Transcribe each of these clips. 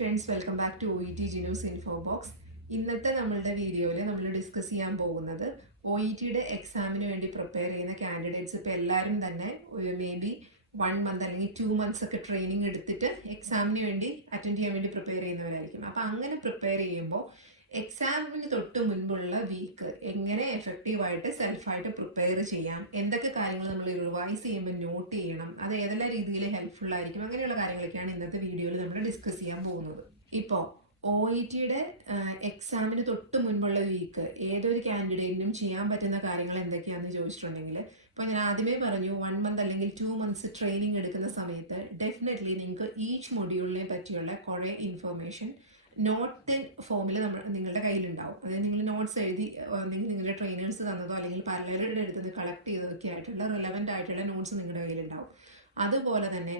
Friends, welcome back to OET genius info box. ഇന്നത്തെ നമ്മളുടെ വീഡിയോയിൽ നമ്മൾ ഡിസ്കസ് ചെയ്യാൻ പോകുന്നത് OETയുടെ എക്സാമിന് വേണ്ടി പ്രിപ്പയർ ചെയ്യുന്ന കാൻഡിഡേറ്റ്സ് ഇപ്പോൾ എല്ലാവരും തന്നെ മേ ബി 1 മന്ത് അല്ലെങ്കിൽ 2 മന്ത്സ് ഒക്കെ ട്രെയിനിങ് എടുത്തിട്ട് എക്സാമിന് വേണ്ടി അറ്റൻഡ് ചെയ്യാൻ വേണ്ടി പ്രിപ്പയർ ചെയ്യുന്നവരായിരിക്കും. അപ്പോൾ അങ്ങനെ പ്രിപ്പയർ ചെയ്യുമ്പോൾ എക്സാമിന് തൊട്ട് മുൻപുള്ള വീക്ക് എങ്ങനെ എഫക്റ്റീവായിട്ട് സെൽഫായിട്ട് പ്രിപ്പയർ ചെയ്യാം, എന്തൊക്കെ കാര്യങ്ങൾ നമ്മൾ റിവൈസ് ചെയ്യുമ്പോൾ നോട്ട് ചെയ്യണം, അത് ഏതെല്ലാം രീതിയിൽ ഹെൽപ്ഫുൾ ആയിരിക്കും, അങ്ങനെയുള്ള കാര്യങ്ങളൊക്കെയാണ് ഇന്നത്തെ വീഡിയോയിൽ നമ്മൾ ഡിസ്കസ് ചെയ്യാൻ പോകുന്നത്. ഇപ്പോൾ OETയുടെ എക്സാമിന് തൊട്ട് മുൻപുള്ള വീക്ക് ഏതൊരു കാൻഡിഡേറ്റിനും ചെയ്യാൻ പറ്റുന്ന കാര്യങ്ങൾ എന്തൊക്കെയാണെന്ന് ചോദിച്ചിട്ടുണ്ടെങ്കിൽ, ഇപ്പോൾ ഞാൻ ആദ്യമേ പറഞ്ഞു 1 മന്ത് അല്ലെങ്കിൽ 2 മന്ത്സ് ട്രെയിനിങ് എടുക്കുന്ന സമയത്ത് ഡെഫിനറ്റ്ലി നിങ്ങൾക്ക് ഈച്ച് മൊഡ്യൂളിനെ പറ്റിയുള്ള കുറേ ഇൻഫർമേഷൻ നോട്ട് ഫോമിൽ നിങ്ങളുടെ കയ്യിലുണ്ടാവും. അതായത് നിങ്ങൾ നോട്ട്സ് എഴുതി നിങ്ങളുടെ ട്രെയിനേഴ്സ് തന്നതോ അല്ലെങ്കിൽ പലരുടെ അടുത്ത് കളക്ട് ചെയ്തതൊക്കെ ആയിട്ടുള്ള റിലവൻ്റ് ആയിട്ടുള്ള നോട്ട്സ് നിങ്ങളുടെ കയ്യിലുണ്ടാവും. അതുപോലെ തന്നെ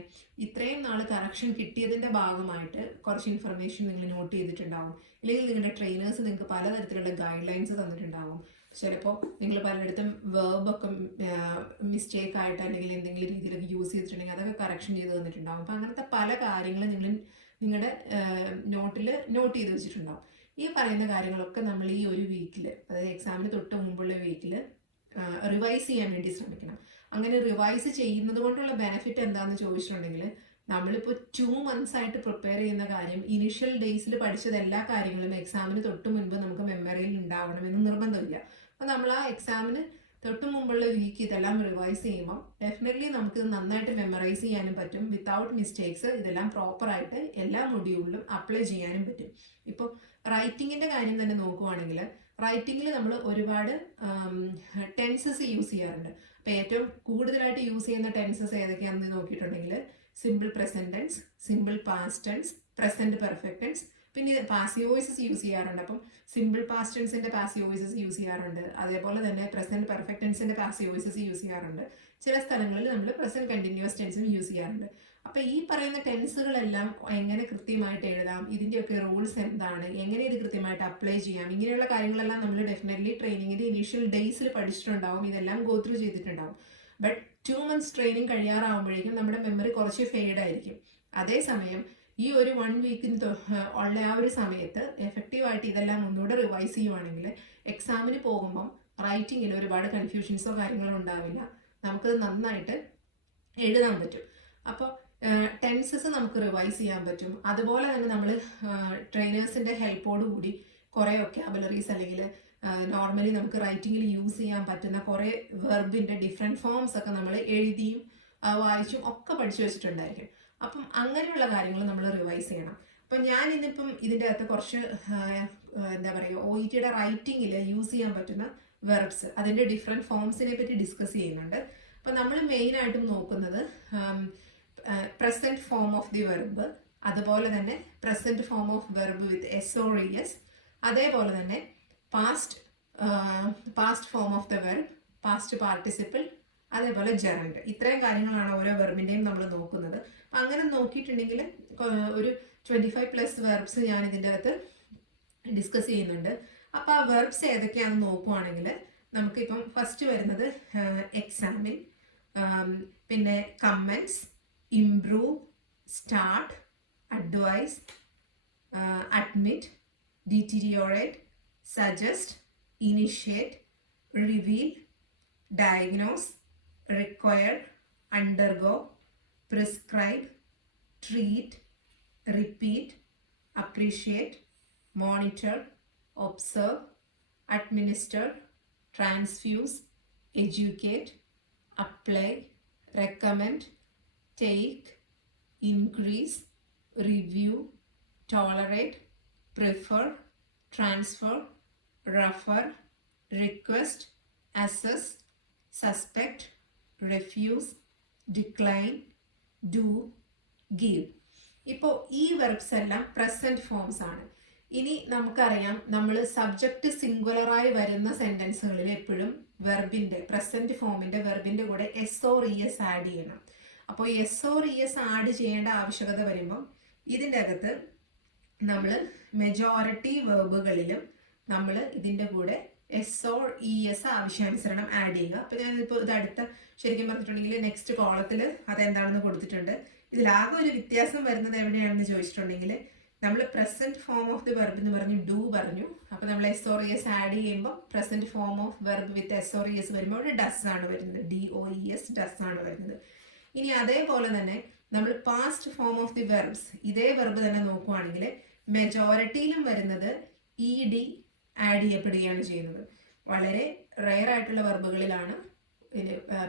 ഇത്രയും നാൾ കറക്ഷൻ കിട്ടിയതിൻ്റെ ഭാഗമായിട്ട് കുറച്ച് ഇൻഫർമേഷൻ നിങ്ങൾ നോട്ട് ചെയ്തിട്ടുണ്ടാവും. അല്ലെങ്കിൽ നിങ്ങളുടെ ട്രെയിനേഴ്സ് നിങ്ങൾക്ക് പലതരത്തിലുള്ള ഗൈഡ് ലൈൻസ് തന്നിട്ടുണ്ടാവും. ചിലപ്പോൾ നിങ്ങൾ പലയിടത്തും വേർബൊക്കെ മിസ്റ്റേക്ക് ആയിട്ട് അല്ലെങ്കിൽ എന്തെങ്കിലും രീതിയിലൊക്കെ യൂസ് ചെയ്തിട്ടുണ്ടെങ്കിൽ അതൊക്കെ കറക്ഷൻ ചെയ്ത് തന്നിട്ടുണ്ടാവും. അപ്പോൾ അങ്ങനത്തെ പല കാര്യങ്ങളും നിങ്ങൾ നിങ്ങളുടെ നോട്ടിൽ നോട്ട് ചെയ്ത് വെച്ചിട്ടുണ്ടാവും. ഈ പറയുന്ന കാര്യങ്ങളൊക്കെ നമ്മൾ ഈ ഒരു വീക്കിൽ, അതായത് എക്സാമിന് തൊട്ട് മുമ്പുള്ള വീക്കിൽ റിവൈസ് ചെയ്യാൻ വേണ്ടി ശ്രമിക്കണം. അങ്ങനെ റിവൈസ് ചെയ്യുന്നത് കൊണ്ടുള്ള ബെനിഫിറ്റ് എന്താണെന്ന് ചോദിച്ചിട്ടുണ്ടെങ്കിൽ, നമ്മളിപ്പോൾ 2 മന്ത്സ് ആയിട്ട് പ്രിപ്പയർ ചെയ്യുന്ന കാര്യം ഇനിഷ്യൽ ഡേയ്സിൽ പഠിച്ചത് എല്ലാ കാര്യങ്ങളും എക്സാമിന് തൊട്ട് മുൻപ് നമുക്ക് മെമ്മറിയിൽ ഉണ്ടാവണമെന്ന് നിർബന്ധമില്ല. അപ്പോൾ നമ്മൾ ആ എക്സാമിന് തൊട്ട് മുമ്പുള്ള വീക്ക് ഇതെല്ലാം റിവൈസ് ചെയ്യുമ്പോൾ ഡെഫിനറ്റ്ലി നമുക്ക് നന്നായിട്ട് മെമ്മറൈസ് ചെയ്യാനും പറ്റും. വിത്തൗട്ട് മിസ്റ്റേക്സ് ഇതെല്ലാം പ്രോപ്പറായിട്ട് എല്ലാ മൊഡ്യൂളിലും അപ്ലൈ ചെയ്യാനും പറ്റും. ഇപ്പോൾ റൈറ്റിങ്ങിൻ്റെ കാര്യം തന്നെ നോക്കുവാണെങ്കിൽ, റൈറ്റിങ്ങിൽ നമ്മൾ ഒരുപാട് ടെൻസസ് യൂസ് ചെയ്യാറുണ്ട്. അപ്പോൾ ഏറ്റവും കൂടുതലായിട്ട് യൂസ് ചെയ്യുന്ന ടെൻസസ് ഏതൊക്കെയാണെന്ന് നോക്കിയിട്ടുണ്ടെങ്കിൽ, simple present tense, simple past tense, present perfect tense, പിന്നെ പാസീവ് വോയിസസ് യൂസ് ചെയ്യാറുണ്ട്. അപ്പം സിമ്പിൾ പാസ്റ്റ് ടെൻസിന്റെ പാസീവ് വോയിസസ് യൂസ് ചെയ്യാറുണ്ട്. അതേപോലെ തന്നെ പ്രസന്റ് പെർഫെക്റ്റ് ടെൻസിന്റെ പാസീവ് വോയിസസ് യൂസ് ചെയ്യാറുണ്ട്. ചില സ്ഥലങ്ങളിൽ നമ്മൾ പ്രസന്റ് കണ്ടിന്യൂസ് ടെൻസും യൂസ് ചെയ്യാറുണ്ട്. അപ്പോൾ ഈ പറയുന്ന ടെൻസുകളെല്ലാം എങ്ങനെ കൃത്യമായിട്ട് എഴുതാം, ഇതിൻ്റെയൊക്കെ റൂൾസ് എന്താണ്, എങ്ങനെ ഇത് കൃത്യമായിട്ട് അപ്ലൈ ചെയ്യാം, ഇങ്ങനെയുള്ള കാര്യങ്ങളെല്ലാം നമ്മൾ ഡെഫിനറ്റ്ലി ട്രെയിനിങ്ങിൻ്റെ ഇനീഷ്യൽ ഡേയ്സിൽ പഠിച്ചിട്ടുണ്ടാവും, ഇതെല്ലാം ഗോ ത്രൂ ചെയ്തിട്ടുണ്ടാവും. ബട്ട് 2 മന്ത്സ് ട്രെയിനിങ് കഴിയാറാവുമ്പോഴേക്കും നമ്മുടെ മെമ്മറി കുറച്ച് ഫെയ്ഡ് ആയിരിക്കും. അതേസമയം ഈ ഒരു 1 വീക്കിന് ഉള്ള ആ ഒരു സമയത്ത് എഫക്റ്റീവായിട്ട് ഇതെല്ലാം ഒന്നുകൂടെ റിവൈസ് ചെയ്യുവാണെങ്കിൽ എക്സാമിന് പോകുമ്പം റൈറ്റിങ്ങിൽ ഒരുപാട് കൺഫ്യൂഷൻസോ കാര്യങ്ങളോ ഉണ്ടാവില്ല. നമുക്കത് നന്നായിട്ട് എഴുതാൻ പറ്റും. അപ്പോൾ ടെൻസസ് നമുക്ക് റിവൈസ് ചെയ്യാൻ പറ്റും. അതുപോലെ തന്നെ നമ്മൾ ട്രെയിനേഴ്സിൻ്റെ ഹെൽപ്പോട് കൂടി കുറേ വൊക്കാബുലറീസ് അല്ലെങ്കിൽ നോർമലി നമുക്ക് റൈറ്റിങ്ങിൽ യൂസ് ചെയ്യാൻ പറ്റുന്ന കുറേ വെർബിൻ്റെ ഡിഫറെൻറ്റ് ഫോംസ് ഒക്കെ നമ്മൾ എഴുതിയും വായിച്ചും ഒക്കെ പഠിച്ചു വെച്ചിട്ടുണ്ടായിരിക്കും. അപ്പം അങ്ങനെയുള്ള കാര്യങ്ങൾ നമ്മൾ റിവൈസ് ചെയ്യണം. അപ്പം ഞാൻ ഇന്നിപ്പം ഇതിൻ്റെ അകത്ത് കുറച്ച് എന്താ പറയുക, OETയുടെ റൈറ്റിങ്ങിൽ യൂസ് ചെയ്യാൻ പറ്റുന്ന വെർബ്സ്, അതിൻ്റെ ഡിഫറെൻറ്റ് ഫോംസിനെ പറ്റി ഡിസ്കസ് ചെയ്യുന്നുണ്ട്. അപ്പം നമ്മൾ മെയിനായിട്ടും നോക്കുന്നത് present form of the verb, അതുപോലെ തന്നെ present form of verb with S or S, അതേപോലെ തന്നെ past form of the verb, past participle, അതേപോലെ ജെറൻഡ്. ഇത്രയും കാര്യങ്ങളാണ് ഓരോ വെർബിൻ്റെയും നമ്മൾ നോക്കുന്നത്. അപ്പം അങ്ങനെ നോക്കിയിട്ടുണ്ടെങ്കിൽ ഒരു 25+ വെർബ്സ് ഞാൻ ഇതിൻ്റെ അകത്ത് ഡിസ്കസ് ചെയ്യുന്നുണ്ട്. അപ്പോൾ ആ വെർബ്സ് ഏതൊക്കെയാണെന്ന് നോക്കുവാണെങ്കിൽ, നമുക്കിപ്പം ഫസ്റ്റ് വരുന്നത് എക്സാമിൻ, പിന്നെ commence, improve, start, advise, admit, deteriorate, suggest, initiate, reveal, diagnose, require, undergo, prescribe, treat, repeat, appreciate, monitor, observe, administer, transfuse, educate, apply, recommend, take, increase, review, tolerate, prefer, transfer, refer, request, assess, suspect, refuse, decline, do, give. ഇപ്പോൾ ഈ verbs എല്ലാം present forms ആണ്. ഇനി നമുക്കറിയാം, നമ്മൾ subject സിംഗുലറായി വരുന്ന സെന്റൻസുകളിൽ എപ്പോഴും വെർബിന്റെ present ഫോമിന്റെ വെർബിന്റെ കൂടെ S or E S add ചെയ്യണം. അപ്പോൾ S or E S add ചെയ്യേണ്ട ആവശ്യകത വരുമ്പം ഇതിൻ്റെ അകത്ത് നമ്മൾ മെജോറിറ്റി വെർബുകളിലും നമ്മൾ ഇതിൻ്റെ കൂടെ എസ് ഓർ ഇ എസ് ആവശ്യാനുസരണം ആഡ് ചെയ്യുക. അപ്പോൾ ഞാനിപ്പോൾ ഇത് അടുത്ത ശരിക്കും പറഞ്ഞിട്ടുണ്ടെങ്കിൽ നെക്സ്റ്റ് കോളത്തിൽ അതെന്താണെന്ന് കൊടുത്തിട്ടുണ്ട്. ഇതിലാകെ ഒരു വ്യത്യാസം വരുന്നത് എവിടെയാണെന്ന് ചോദിച്ചിട്ടുണ്ടെങ്കിൽ, നമ്മൾ present form of the verb എന്ന് പറഞ്ഞു ഡു പറഞ്ഞു. അപ്പോൾ നമ്മൾ എസ് ഓർ എസ് ആഡ് ചെയ്യുമ്പോൾ present form of verb with S or S വരുമ്പോൾ ഡസ് ആണ് വരുന്നത്. DOES ഡസ് ആണ് വരുന്നത്. ഇനി അതേപോലെ തന്നെ നമ്മൾ past form of the verbs ഇതേ വെർബ് തന്നെ നോക്കുവാണെങ്കിൽ മെജോറിറ്റിയിലും വരുന്നത് ED ആഡ് ചെയ്യപ്പെടുകയാണ് ചെയ്യുന്നത്. വളരെ റെയർ ആയിട്ടുള്ള വെർബുകളിലാണ്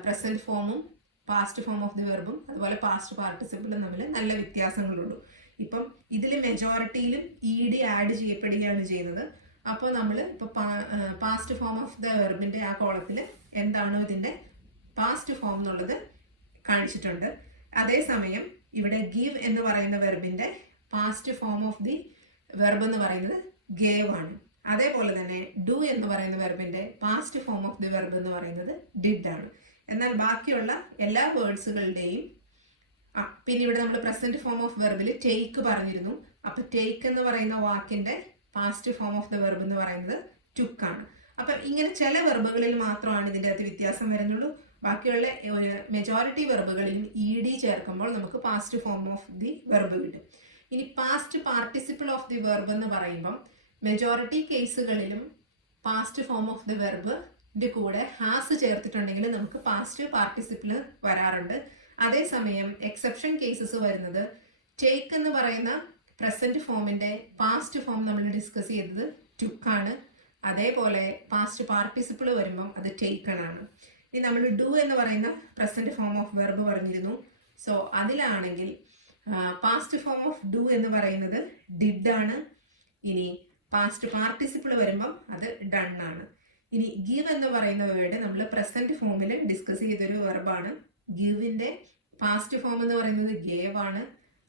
പ്രസന്റ് ഫോമും പാസ്റ്റ് ഫോം ഓഫ് ദി വെർബും അതുപോലെ പാസ്റ്റ് പാർട്ടിസിപ്പിളും തമ്മിൽ നല്ല വ്യത്യാസങ്ങളുള്ളൂ. ഇപ്പം ഇതിൽ മെജോറിറ്റിയിലും ED ആഡ് ചെയ്യപ്പെടുകയാണ് ചെയ്യുന്നത്. അപ്പോൾ നമ്മൾ ഇപ്പോൾ പാസ്റ്റ് ഫോം ഓഫ് ദ വെർബിൻ്റെ ആ കോളത്തിൽ എന്താണോ ഇതിൻ്റെ പാസ്റ്റ് ഫോം എന്നുള്ളത് കാണിച്ചിട്ടുണ്ട്. അതേസമയം ഇവിടെ ഗിവ് എന്ന് പറയുന്ന വെർബിൻ്റെ past form of the verb എന്ന് പറയുന്നത് ഗേവ് ആണ്. അതേപോലെ തന്നെ ഡു എന്ന് പറയുന്ന വെർബിൻ്റെ past form of the verb എന്ന് പറയുന്നത് ഡിഡ് ആണ്. എന്നാൽ ബാക്കിയുള്ള എല്ലാ വേർഡ്സുകളുടെയും പിന്നെ ഇവിടെ നമ്മൾ പ്രസന്റ് ഫോം ഓഫ് വെർബിൽ ടേക്ക് പറഞ്ഞിരുന്നു. അപ്പോൾ ടേക്ക് എന്ന് പറയുന്ന വാക്കിന്റെ past form of the verb എന്ന് പറയുന്നത് ടുക്ക് ആണ്. അപ്പം ഇങ്ങനെ ചില വെർബുകളിൽ മാത്രമാണ് ഇതിൻ്റെ അകത്ത് വ്യത്യാസം വരുന്നുള്ളൂ. ബാക്കിയുള്ള മെജോറിറ്റി വെർബുകളിലും ED ചേർക്കുമ്പോൾ നമുക്ക് past form of the verb കിട്ടും. ഇനി past participle of the verb എന്ന് പറയുമ്പം മെജോറിറ്റി കേസുകളിലും പാസ്റ്റ് ഫോം ഓഫ് ദി വെർബിന്റെ കൂടെ ഹാസ് ചേർത്തിട്ടുണ്ടെങ്കിൽ നമുക്ക് പാസ്റ്റ് പാർട്ടിസിപ്പിൾ വരാറുണ്ട്. അതേസമയം എക്സെപ്ഷൻ കേസസ് വരുന്നത് ടേക്ക് എന്ന് പറയുന്ന പ്രസന്റ് ഫോമിന്റെ പാസ്റ്റ് ഫോം നമ്മൾ ഡിസ്കസ് ചെയ്തത് ടുക്കാണ്. അതേപോലെ പാസ്റ്റ് പാർട്ടിസിപ്പിൾ വരുമ്പം അത് ടേക്കൺ ആണ്. ഇനി നമ്മൾ ഡു എന്ന് പറയുന്ന പ്രസന്റ് ഫോം ഓഫ് വെർബ് പറഞ്ഞിരുന്നു. സോ അതിലാണെങ്കിൽ പാസ്റ്റ് ഫോം ഓഫ് ഡു എന്ന് പറയുന്നത് ഡിഡ് ആണ്. ഇനി പാസ്റ്റ് പാർട്ടിസിപ്പിൾ വരുമ്പം അത് ഡൺ ആണ്. ഇനി ഗിവ് എന്ന് പറയുന്ന വേർഡ് നമ്മൾ പ്രസന്റ് ഫോമിൽ ഡിസ്കസ് ചെയ്തൊരു വെർബാണ്. ഗിവിന്റെ പാസ്റ്റ് ഫോം എന്ന് പറയുന്നത് ഗേവ് ആണ്.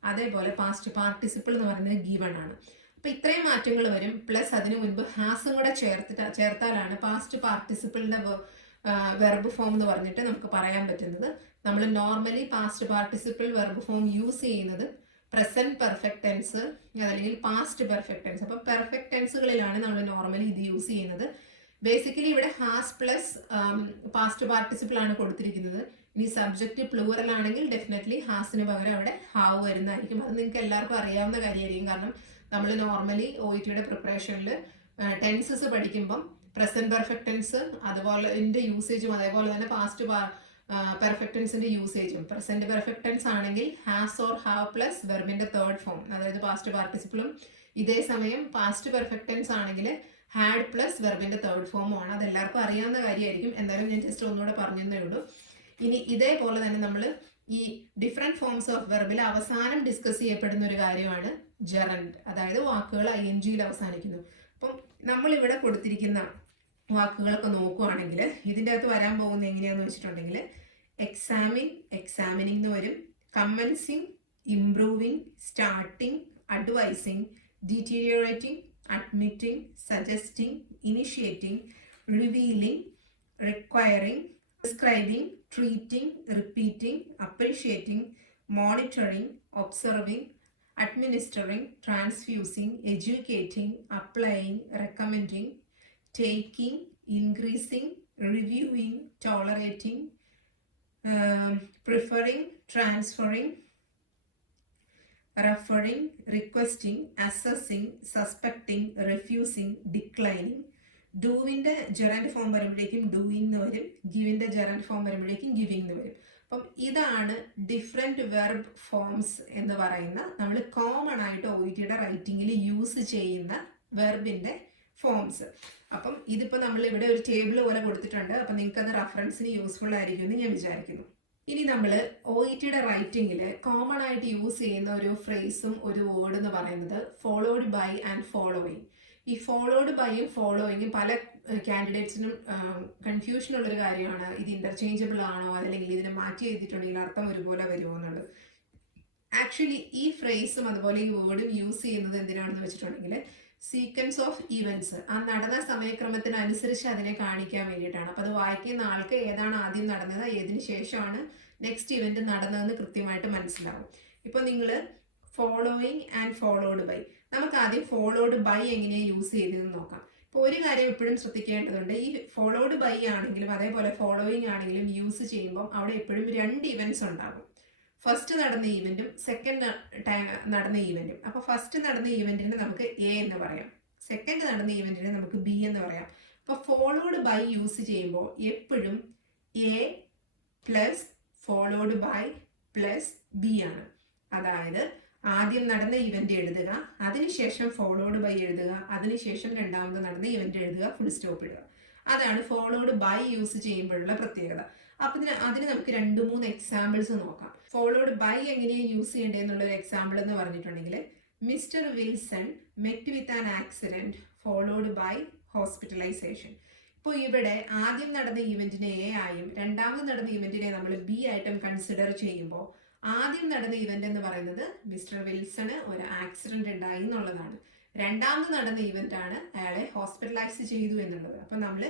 അതേപോലെ പാസ്റ്റ് പാർട്ടിസിപ്പിൾ എന്ന് പറയുന്നത് ഗിവൺ ആണ്. അപ്പൊ ഇത്രയും മാറ്റങ്ങൾ വരും. പ്ലസ് അതിനു മുൻപ് ഹാസും കൂടെ ചേർത്താലാണ് പാസ്റ്റ് പാർട്ടിസിപ്പിളിന്റെ വെർബ് ഫോം എന്ന് പറഞ്ഞിട്ട് നമുക്ക് പറയാൻ പറ്റുന്നത്. നമ്മൾ normally past participle verb form use ചെയ്യുന്നത് പ്രസന്റ് പെർഫെക്റ്റ് ടെൻസ് അതല്ലെങ്കിൽ പാസ്റ്റ് പെർഫെക്റ്റ് ടെൻസ്. അപ്പൊ പെർഫെക്റ്റ് ടെൻസുകളിലാണ് നമ്മൾ നോർമലി ഇത് യൂസ് ചെയ്യുന്നത്. ബേസിക്കലി ഇവിടെ ഹാസ് പ്ലസ് പാസ്റ്റ് പാർട്ടിസിപ്പിൾ ആണ് കൊടുത്തിരിക്കുന്നത്. ഇനി സബ്ജക്റ്റ് പ്ലൂറൽ ആണെങ്കിൽ ഡെഫിനറ്റ്ലി ഹാസിന് പകരം അവിടെ ഹാവ് വരുന്നതായിരിക്കും. അത് നിങ്ങൾക്ക് എല്ലാവർക്കും അറിയാവുന്ന കാര്യമായിരിക്കും. കാരണം നമ്മൾ നോർമലി OETയുടെ പ്രിപ്പറേഷനിൽ ടെൻസസ് പഠിക്കുമ്പം പ്രസന്റ് പെർഫെക്റ്റ് ടെൻസ് അതുപോലെ യൂസേജും അതേപോലെ തന്നെ പാസ്റ്റ് പെർഫെക്റ്റ് ടെൻസിന്റെ യൂസേജും. പ്രസന്റ് പെർഫെക്റ്റ് ടെൻസ് ആണെങ്കിൽ ഹാസ് ഓർ ഹാവ് പ്ലസ് വെർബിന്റെ തേർഡ് ഫോം അതായത് പാസ്റ്റ് പാർട്ടിസിപ്പിളും. ഇതേ സമയം പാസ്റ്റ് പെർഫെക്റ്റ് ടെൻസ് ആണെങ്കിൽ ഹാഡ് പ്ലസ് വെർബിന്റെ തേർഡ് ഫോമും ആണ്. അത് എല്ലാവർക്കും അറിയാവുന്ന കാര്യമായിരിക്കും. എന്തായാലും ഞാൻ ജസ്റ്റ് ഒന്നുകൂടെ പറഞ്ഞതേ ഉള്ളൂ. ഇനി ഇതേപോലെ തന്നെ നമ്മൾ ഈ ഡിഫറെന്റ് ഫോംസ് ഓഫ് വെർബിൽ അവസാനം ഡിസ്കസ് ചെയ്യപ്പെടുന്ന ഒരു കാര്യമാണ് ജെറൻഡ്, അതായത് വാക്കുകൾ INGയിൽ അവസാനിക്കുന്നു. അപ്പം നമ്മളിവിടെ കൊടുത്തിരിക്കുന്ന വാക്കുകളൊക്കെ നോക്കുവാണെങ്കിൽ ഇതിൻ്റെ അകത്ത് വരാൻ പോകുന്നത് എങ്ങനെയാണെന്ന് വെച്ചിട്ടുണ്ടെങ്കിൽ എക്സാമിൻ, എക്സാമിനിങ് എന്ന് വരും. Commencing, improving, starting, advising, deteriorating, admitting, suggesting, initiating, revealing, requiring, prescribing, treating, repeating, appreciating, monitoring, observing, administering, transfusing, educating, applying, recommending, taking, increasing, reviewing, tolerating, preferring, transferring, referring, requesting, assessing, suspecting, refusing, declining. ഡൂവിൻ്റെ gerund form വരുമ്പോഴേക്കും doing എന്ന് വരും. ഗിവിൻ്റെ gerund form വരുമ്പോഴേക്കും giving എന്ന് വരും. അപ്പം ഇതാണ് ഡിഫറെൻറ്റ് വെർബ് ഫോംസ് എന്ന് പറയുന്ന നമ്മൾ കോമൺ ആയിട്ട് OETയുടെ റൈറ്റിങ്ങിൽ യൂസ് ചെയ്യുന്ന വെർബിൻ്റെ ഫോംസ്. അപ്പം ഇതിപ്പോൾ നമ്മൾ ഇവിടെ ഒരു ടേബിൾ പോലെ കൊടുത്തിട്ടുണ്ട്. അപ്പം നിങ്ങൾക്കത് റെഫറൻസിന് യൂസ്ഫുൾ ആയിരിക്കും എന്ന് ഞാൻ വിചാരിക്കുന്നു. ഇനി നമ്മൾ OETയുടെ റൈറ്റിങ്ങിൽ കോമൺ ആയിട്ട് യൂസ് ചെയ്യുന്ന ഒരു ഫ്രേസും ഒരു വേർഡ് എന്ന് പറയുന്നത് ഫോളോഡ് ബൈ ആൻഡ് ഫോളോയിങ്. ഈ ഫോളോഡ് ബൈയും ഫോളോയിങ്ങും പല കാൻഡിഡേറ്റ്സിനും കൺഫ്യൂഷൻ ഉള്ളൊരു കാര്യമാണ്. ഇത് ഇന്റർചേഞ്ചബിൾ ആണോ അല്ലെങ്കിൽ ഇതിനെ മാറ്റി എഴുതിയിട്ടുണ്ടെങ്കിൽ അർത്ഥം ഒരുപോലെ വരുമോ എന്നുള്ളത്. ആക്ച്വലി ഈ ഫ്രേസും അതുപോലെ ഈ വേർഡും യൂസ് ചെയ്യുന്നത് എന്തിനാണെന്ന് വെച്ചിട്ടുണ്ടെങ്കിൽ സീക്വൻസ് ഓഫ് ഈവൻസ്, ആ നടന്ന സമയക്രമത്തിനനുസരിച്ച് അതിനെ കാണിക്കാൻ വേണ്ടിയിട്ടാണ്. അപ്പോൾ അത് വായിക്കുന്ന ആൾക്ക് ഏതാണ് ആദ്യം നടന്നത് ഏതിന് ശേഷമാണ് നെക്സ്റ്റ് ഇവന്റ് നടന്നതെന്ന് കൃത്യമായിട്ട് മനസ്സിലാവും. ഇപ്പോൾ നിങ്ങൾ ഫോളോയിങ് ആൻഡ് ഫോളോഡ് ബൈ, നമുക്ക് ആദ്യം ഫോളോഡ് ബൈ എങ്ങനെയാണ് യൂസ് ചെയ്തതെന്ന് നോക്കാം. ഇപ്പോൾ ഒരു കാര്യം എപ്പോഴും ശ്രദ്ധിക്കേണ്ടതുണ്ട്. ഈ ഫോളോഡ് ബൈ ആണെങ്കിലും അതേപോലെ ഫോളോയിങ് ആണെങ്കിലും യൂസ് ചെയ്യുമ്പം അവിടെ എപ്പോഴും രണ്ട് ഇവന്റ്സ് ഉണ്ടാകും. ഫസ്റ്റ് നടന്ന ഈവൻറ്റും സെക്കൻഡ് നടന്ന ഈവൻറ്റും. അപ്പോൾ ഫസ്റ്റ് നടന്ന ഈവൻറ്റിന് നമുക്ക് എ എന്ന് പറയാം, സെക്കൻഡ് നടന്ന ഈവൻറ്റിന് നമുക്ക് ബി എന്ന് പറയാം. അപ്പോൾ ഫോളോഡ് ബൈ യൂസ് ചെയ്യുമ്പോൾ എപ്പോഴും A plus followed by plus B ആണ്. അതായത് ആദ്യം നടന്ന ഇവന്റ് എഴുതുക, അതിനുശേഷം ഫോളോഡ് ബൈ എഴുതുക, അതിനുശേഷം രണ്ടാമത് നടന്ന ഇവന്റ് എഴുതുക, ഫുൾ സ്റ്റോപ്പ് ഇടുക. അതാണ് ഫോളോഡ് ബൈ യൂസ് ചെയ്യുമ്പോഴുള്ള പ്രത്യേകത. അപ്പൊ അതിന് നമുക്ക് 2-3 എക്സാമ്പിൾസ് നോക്കാം. ഫോളോഡ് ബൈ എങ്ങനെയാണ് യൂസ് ചെയ്യേണ്ടതെന്നുള്ള ഒരു എക്സാമ്പിൾ എന്ന് പറഞ്ഞിട്ടുണ്ടെങ്കിൽ, mister Wilson met with an accident followed by hospitalisation. ഇപ്പോൾ ഇവിടെ ആദ്യം നടന്ന ഇവന്റിനെ എ ആയും രണ്ടാമത് നടന്ന ഇവന്റിനെ നമ്മൾ ബി ആയിട്ടും കൺസിഡർ ചെയ്യുമ്പോൾ, ആദ്യം നടന്ന ഇവന്റ് എന്ന് പറയുന്നത് മിസ്റ്റർ വിൽസണ് ഒരു ആക്സിഡന്റ് ഉണ്ടായി എന്നുള്ളതാണ്. രണ്ടാമത് നടന്ന ഇവന്റ് ആണ് അയാളെ ഹോസ്പിറ്റലൈസ് ചെയ്തു എന്നുള്ളത്. അപ്പൊ നമ്മൾ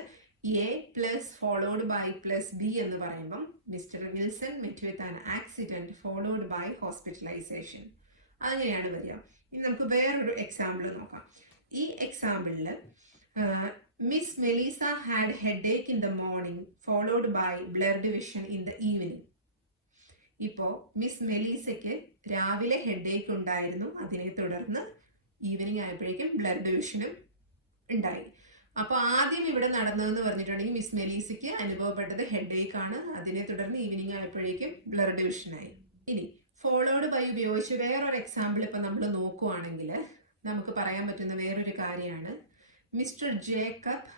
A plus followed by plus B എന്ന് പറയുമ്പം Mister Wilson met with an accident followed by hospitalization, അങ്ങനെയാണ് വരിക. ഇനി നമുക്ക് വേറൊരു എക്സാമ്പിൾ നോക്കാം. ഈ എക്സാമ്പിളിൽ Miss Melissa had headache in the morning followed by blurred vision in the evening. ഇപ്പോൾ മിസ് മെലീസയ്ക്ക് രാവിലെ ഹെഡേക്ക് ഉണ്ടായിരുന്നു, അതിനെ തുടർന്ന് ഈവനിങ് ആയപ്പോഴേക്കും ബ്ലഡ് വിഷനും ഉണ്ടായി. അപ്പോൾ ആദ്യം ഇവിടെ നടന്നതെന്ന് പറഞ്ഞിട്ടുണ്ടെങ്കിൽ മിസ് മെലീസയ്ക്ക് അനുഭവപ്പെട്ടത് ഹെഡേക്ക് ആണ്, അതിനെ തുടർന്ന് ഈവനിങ് ആയപ്പോഴേക്കും ബ്ലഡ് വിഷനായി. ഇനി ഫോളോഡ് ബൈ ഉപയോഗിച്ച് വേറൊരു എക്സാമ്പിൾ ഇപ്പം നമ്മൾ നോക്കുവാണെങ്കിൽ നമുക്ക് പറയാൻ പറ്റുന്ന വേറൊരു കാര്യമാണ്, mister Jacob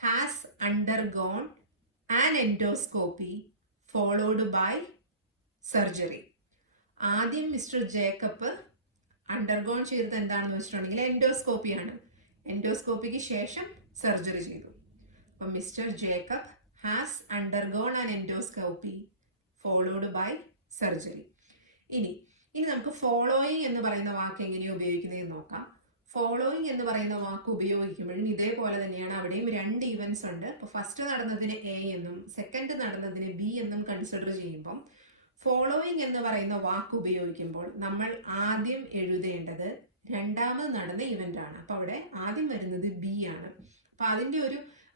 has undergone an endoscopy followed by surgery. ആദ്യം മിസ്റ്റർ ജേക്കബ് അണ്ടർഗോൺ ചെയ്തത് എന്താണെന്ന് വെച്ചിട്ടുണ്ടെങ്കിൽ എൻഡോസ്കോപ്പിയാണ്. എൻഡോസ്കോപ്പിക്ക് ശേഷം സർജറി ചെയ്തു. അപ്പം mister Jacob has undergone an endoscopy followed by surgery. ഇനി നമുക്ക് ഫോളോയിങ് എന്ന് പറയുന്ന വാക്ക് എങ്ങനെയാണ് ഉപയോഗിക്കുന്നതെന്ന് നോക്കാം. ഫോളോയിങ് എന്ന് പറയുന്ന വാക്ക് ഉപയോഗിക്കുമ്പോഴും ഇതേപോലെ തന്നെയാണ്. അവിടെയും 2 ഇവന്റ്സ് ഉണ്ട്. അപ്പോൾ ഫസ്റ്റ് നടന്നതിന് എ എന്നും സെക്കൻഡ് നടന്നതിന് ബി എന്നും കൺസിഡർ ചെയ്യുമ്പം ഫോളോയിങ് എന്ന് പറയുന്ന വാക്ക് ഉപയോഗിക്കുമ്പോൾ നമ്മൾ ആദ്യം എഴുതേണ്ടത് രണ്ടാമത് നടന്ന ഇവന്റ് ആണ്. അപ്പൊ അവിടെ ആദ്യം വരുന്നത് ബി ആണ്. അപ്പൊ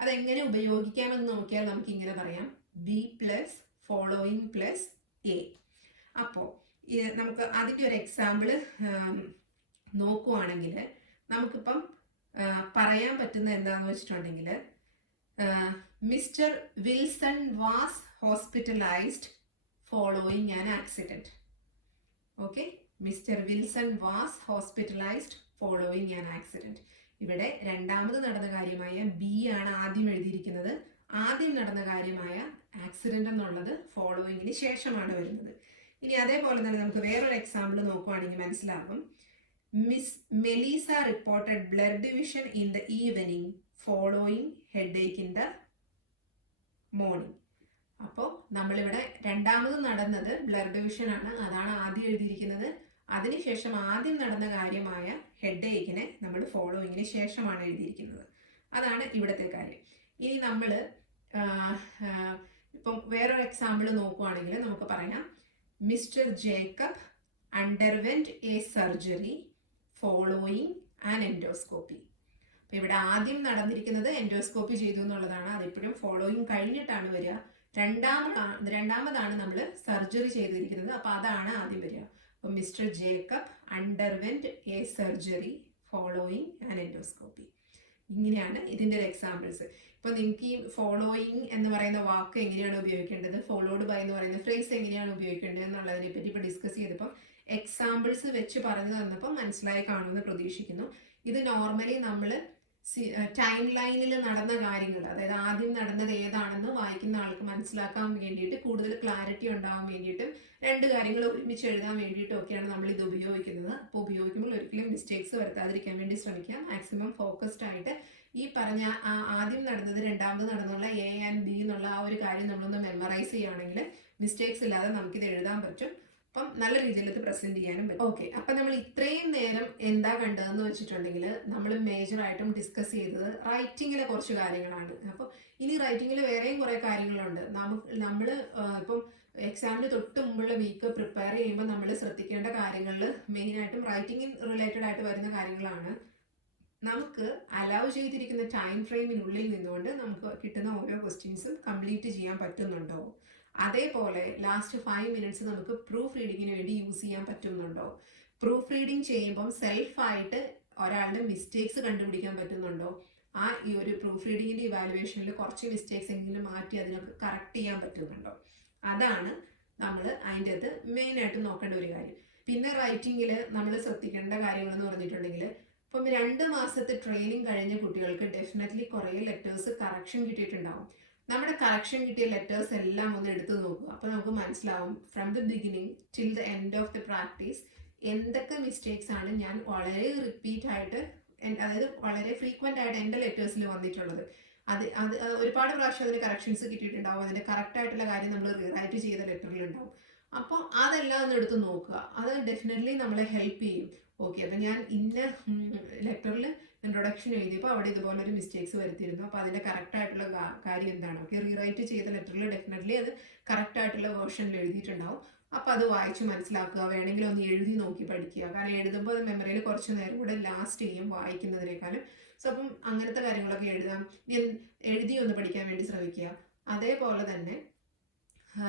അതെങ്ങനെ ഉപയോഗിക്കാമെന്ന് നോക്കിയാൽ നമുക്ക് ഇങ്ങനെ പറയാം, B plus following plus A. അപ്പോൾ നമുക്ക് അതിൻ്റെ ഒരു എക്സാമ്പിൾ നോക്കുവാണെങ്കിൽ നമുക്കിപ്പം പറയാൻ പറ്റുന്ന എന്താണെന്ന് വെച്ചിട്ടുണ്ടെങ്കിൽ, mister Wilson was hospitalised following an accident. Okay, mister Wilson was hospitalised following an accident. ഇവിടെ രണ്ടാമത് നടന്ന കാര്യമായ ബി ആണ് ആദ്യം എഴുതിയിരിക്കുന്നത്. ആദ്യം നടന്ന കാര്യമായ ആക്സിഡന്റ് എന്നുള്ളത് ഫോളോയിങ്ങിന് ശേഷമാണ് വരുന്നത്. ഇനി അതേപോലെ തന്നെ നമുക്ക് വേറൊരു എക്സാമ്പിൾ നോക്കുവാണെങ്കിൽ മനസ്സിലാകും, miss Melissa reported blood division in the evening following headache in the morning. അപ്പോൾ നമ്മളിവിടെ രണ്ടാമത് നടന്നത് ബ്ലഡ് ഡിവിഷൻ ആണ്, അതാണ് ആദ്യം എഴുതിയിരിക്കുന്നത്. അതിനുശേഷം ആദ്യം നടന്ന കാര്യമായ ഹെഡേക്കിനെ നമ്മൾ ഫോളോയിങ്ങിന് ശേഷമാണ് എഴുതിയിരിക്കുന്നത്. അതാണ് ഇവിടുത്തെ കാര്യം. ഇനി നമ്മൾ ഇപ്പം വേറൊരു എക്സാമ്പിൾ നോക്കുവാണെങ്കിൽ നമുക്ക് പറയാം, mister Jacob underwent A surgery following an endoscopy. അപ്പൊ ഇവിടെ ആദ്യം നടന്നിരിക്കുന്നത് എൻഡോസ്കോപ്പി ചെയ്തു എന്നുള്ളതാണ്. അതെപ്പോഴും ഫോളോയിങ് കഴിഞ്ഞിട്ടാണ് വരിക. രണ്ടാമതാണ് നമ്മൾ സർജറി ചെയ്തിരിക്കുന്നത്. അപ്പൊ അതാണ് ആദ്യം വരിക. അപ്പൊ mister Jacob underwent A surgery following an endoscopy. ഇങ്ങനെയാണ് ഇതിന്റെ ഒരു എക്സാമ്പിൾസ്. ഇപ്പൊ നിങ്ങൾക്ക് ഈ ഫോളോയിങ് എന്ന് പറയുന്ന വാക്ക് എങ്ങനെയാണ് ഉപയോഗിക്കേണ്ടത്, ഫോളോഡ് ബൈ എന്ന് പറയുന്ന ഫ്രേസ് എങ്ങനെയാണ് ഉപയോഗിക്കേണ്ടത് എന്നുള്ളതിനെ പറ്റി ഇപ്പൊ ഡിസ്കസ് ചെയ്തപ്പോൾ എക്സാമ്പിൾസ് വെച്ച് പറഞ്ഞു തന്നപ്പോൾ മനസ്സിലായി കാണുമെന്ന് പ്രതീക്ഷിക്കുന്നു. ഇത് നോർമലി നമ്മൾ ടൈം ലൈനിൽ നടന്ന കാര്യങ്ങൾ, അതായത് ആദ്യം നടന്നത് ഏതാണെന്ന് വായിക്കുന്ന ആൾക്ക് മനസ്സിലാക്കാൻ വേണ്ടിയിട്ട്, കൂടുതൽ ക്ലാരിറ്റി ഉണ്ടാകാൻ വേണ്ടിയിട്ടും 2 കാര്യങ്ങൾ ഒരുമിച്ച് എഴുതാൻ വേണ്ടിയിട്ടും ഒക്കെയാണ് നമ്മൾ ഇത് ഉപയോഗിക്കുന്നത്. അപ്പോൾ ഉപയോഗിക്കുമ്പോൾ ഒരിക്കലും മിസ്റ്റേക്സ് വരുത്താതിരിക്കാൻ വേണ്ടി ശ്രമിക്കാം. മാക്സിമം ഫോക്കസ്ഡ് ആയിട്ട് ഈ പറഞ്ഞ ആദ്യം നടന്നത് രണ്ടാമത് നടന്നുള്ള എ ആൻഡ് ബി എന്നുള്ള ആ ഒരു കാര്യം നമ്മളൊന്ന് മെമ്മറൈസ് ചെയ്യുകയാണെങ്കിൽ മിസ്റ്റേക്സ് ഇല്ലാതെ നമുക്കിത് എഴുതാൻ പറ്റും. അപ്പം നല്ല രീതിയിൽ ഇത് പ്രസന്റ് ചെയ്യാനും പറ്റും. ഓക്കെ, അപ്പൊ നമ്മൾ ഇത്രയും നേരം എന്താ കണ്ടതെന്ന് വെച്ചിട്ടുണ്ടെങ്കിൽ നമ്മൾ മേജറായിട്ടും ഡിസ്കസ് ചെയ്തത് റൈറ്റിങ്ങിലെ കുറച്ച് കാര്യങ്ങളാണ്. അപ്പോൾ ഇനി റൈറ്റിങ്ങിൽ വേറെയും കുറെ കാര്യങ്ങളുണ്ട്. നമ്മൾ ഇപ്പം എക്സാമിന് തൊട്ട് മുമ്പുള്ള വീക്ക് പ്രിപ്പയർ ചെയ്യുമ്പോൾ നമ്മൾ ശ്രദ്ധിക്കേണ്ട കാര്യങ്ങളിൽ മെയിനായിട്ടും റൈറ്റിംഗ് റിലേറ്റഡ് ആയിട്ട് വരുന്ന കാര്യങ്ങളാണ്. നമുക്ക് അലൗ ചെയ്തിരിക്കുന്ന ടൈം ഫ്രെയിമിനുള്ളിൽ നിന്നുകൊണ്ട് നമുക്ക് കിട്ടുന്ന ഓരോ ക്വസ്റ്റ്യൻസും കംപ്ലീറ്റ് ചെയ്യാൻ പറ്റുന്നുണ്ടോ, അതേപോലെ ലാസ്റ്റ് 5 മിനിറ്റ്സ് നമുക്ക് പ്രൂഫ് റീഡിങ്ങിന് വേണ്ടി യൂസ് ചെയ്യാൻ പറ്റുന്നുണ്ടോ? പ്രൂഫ് റീഡിങ് ചെയ്യുമ്പം സെൽഫായിട്ട് ഒരാളുടെ മിസ്റ്റേക്സ് കണ്ടുപിടിക്കാൻ പറ്റുന്നുണ്ടോ? ഈ ഒരു പ്രൂഫ് റീഡിങ്ങിന്റെ ഇവാലുവേഷനിൽ കുറച്ച് മിസ്റ്റേക്സ് എങ്കിലും മാറ്റി അതിനൊക്കെ കറക്റ്റ് ചെയ്യാൻ പറ്റുന്നുണ്ടോ? അതാണ് നമ്മൾ അതിൻ്റെ അകത്ത് മെയിനായിട്ട് നോക്കേണ്ട ഒരു കാര്യം. പിന്നെ റൈറ്റിങ്ങിൽ നമ്മൾ ശ്രദ്ധിക്കേണ്ട കാര്യങ്ങൾ എന്ന് പറഞ്ഞിട്ടുണ്ടെങ്കിൽ, ഇപ്പം 2 മാസത്തെ ട്രെയിനിങ് കഴിഞ്ഞ കുട്ടികൾക്ക് ഡെഫിനറ്റ്ലി കുറേ ലെറ്റേഴ്സ് കറക്ഷൻ കിട്ടിയിട്ടുണ്ടാവും. നമ്മുടെ കറക്ഷൻ കിട്ടിയ ലെറ്റേഴ്സ് എല്ലാം ഒന്ന് എടുത്തു നോക്കുക. അപ്പോൾ നമുക്ക് മനസ്സിലാവും from the beginning till the end of the practice എന്തൊക്കെ മിസ്റ്റേക്സ് ആണ് ഞാൻ വളരെ റിപ്പീറ്റ് ആയിട്ട്, അതായത് വളരെ ഫ്രീക്വന്റ് ആയിട്ട് എൻ്റെ ലെറ്റേഴ്സിൽ വന്നിട്ടുള്ളത്. അത് ഒരുപാട് പ്രാവശ്യം അതിന് കറക്ഷൻസ് കിട്ടിയിട്ടുണ്ടാവും. അതിന്റെ കറക്റ്റ് ആയിട്ടുള്ള കാര്യം നമ്മൾ റീറൈറ്റ് ചെയ്ത ലെറ്ററിൽ ഉണ്ടാവും. അപ്പോൾ അതെല്ലാം ഒന്ന് എടുത്ത് നോക്കുക. അത് ഡെഫിനറ്റ്ലി നമ്മളെ ഹെൽപ്പ് ചെയ്യും. ഓക്കെ, അപ്പം ഞാൻ ഇന്ന ലെറ്ററിൽ ഇൻട്രൊഡക്ഷൻ എഴുതിയപ്പോൾ അവിടെ ഇതുപോലെ ഒരു മിസ്റ്റേക്സ് വരുത്തിയിരുന്നു. അപ്പോൾ അതിന്റെ കറക്റ്റ് ആയിട്ടുള്ള കാര്യം എന്താണ്? ഓക്കെ, റീറൈറ്റ് ചെയ്ത ലെറ്ററിൽ ഡെഫിനറ്റ്ലി അത് കറക്റ്റ് ആയിട്ടുള്ള വേർഷനിൽ എഴുതിയിട്ടുണ്ടാവും. അപ്പോൾ അത് വായിച്ച് മനസ്സിലാക്കുക. വേണമെങ്കിൽ ഒന്ന് എഴുതി നോക്കി പഠിക്കുക. കാരണം എഴുതുമ്പോൾ അത് മെമ്മറിയിൽ കുറച്ച് നേരം കൂടെ ലാസ്റ്റ് ചെയ്യും വായിക്കുന്നതിനേക്കാളും. സോ അപ്പം അങ്ങനത്തെ കാര്യങ്ങളൊക്കെ എഴുതി ഒന്ന് പഠിക്കാൻ വേണ്ടി ശ്രമിക്കുക. അതേപോലെ തന്നെ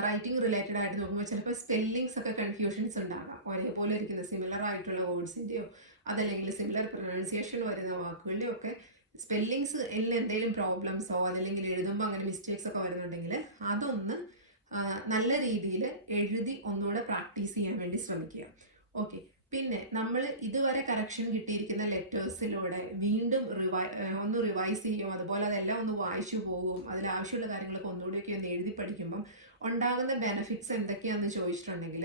റൈറ്റിംഗ് റിലേറ്റഡ് ആയിട്ട് നോക്കുമ്പോൾ ചിലപ്പോൾ സ്പെല്ലിങ്സ് ഒക്കെ കൺഫ്യൂഷൻസ് ഉണ്ടാകാം. ഒരേപോലെ ഇരിക്കുന്ന സിമിലർ ആയിട്ടുള്ള വേർഡ്സിൻ്റെയോ അതല്ലെങ്കിൽ സിമിലർ പ്രൊനൗൺസിയേഷൻ വരുന്ന വാക്കുകളുടെയോ ഒക്കെ സ്പെല്ലിങ്സ് എന്തെങ്കിലും പ്രോബ്ലംസോ അതല്ലെങ്കിൽ എഴുതുമ്പോൾ അങ്ങനെ മിസ്റ്റേക്സ് ഒക്കെ വരുന്നുണ്ടെങ്കിൽ അതൊന്ന് നല്ല രീതിയിൽ എഴുതി ഒന്നുകൂടെ പ്രാക്ടീസ് ചെയ്യാൻ വേണ്ടി ശ്രമിക്കുക. ഓക്കെ, പിന്നെ നമ്മൾ ഇതുവരെ കറക്ഷൻ കിട്ടിയിരിക്കുന്ന ലെറ്റേഴ്സിലൂടെ വീണ്ടും ഒന്ന് റിവൈസ് ചെയ്യും. അതുപോലെ അതെല്ലാം ഒന്ന് വായിച്ചു പോകും. അതിലാവശ്യമുള്ള കാര്യങ്ങളൊക്കെ ഒന്നുകൂടെയൊക്കെ ഒന്ന് എഴുതി പഠിക്കുമ്പം ഉണ്ടാകുന്ന ബെനിഫിറ്റ്സ് എന്തൊക്കെയാണെന്ന് ചോദിച്ചിട്ടുണ്ടെങ്കിൽ,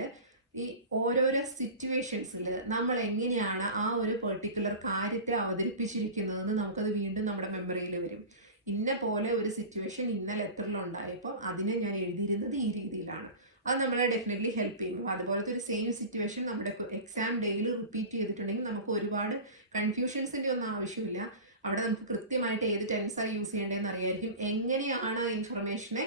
ഈ ഓരോരോ സിറ്റുവേഷൻസിൽ നമ്മൾ എങ്ങനെയാണ് ആ ഒരു പെർട്ടിക്കുലർ കാര്യത്തെ അവതരിപ്പിച്ചിരിക്കുന്നതെന്ന് നമുക്കത് വീണ്ടും നമ്മുടെ മെമ്മറിയിൽ വരും. ഇന്ന പോലെ ഒരു സിറ്റുവേഷൻ ഇന്ന ലെറ്ററിൽ ഉണ്ടായപ്പോൾ അതിനെ ഞാൻ എഴുതിയിരുന്നത് ഈ രീതിയിലാണ്. അത് നമ്മളെ ഡെഫിനറ്റ്ലി ഹെൽപ്പ് ചെയ്യും. അതുപോലത്തെ ഒരു സെയിം സിറ്റുവേഷൻ നമ്മുടെ എക്സാം ഡേയിൽ റിപ്പീറ്റ് ചെയ്തിട്ടുണ്ടെങ്കിൽ നമുക്ക് ഒരുപാട് കൺഫ്യൂഷൻസിൻ്റെ ഒന്നും ആവശ്യമില്ല. അവിടെ നമുക്ക് കൃത്യമായിട്ട് ഏത് ടെൻസാണ് യൂസ് ചെയ്യേണ്ടതെന്ന് അറിയായിരിക്കും. എങ്ങനെയാണ് ആ ഇൻഫർമേഷനെ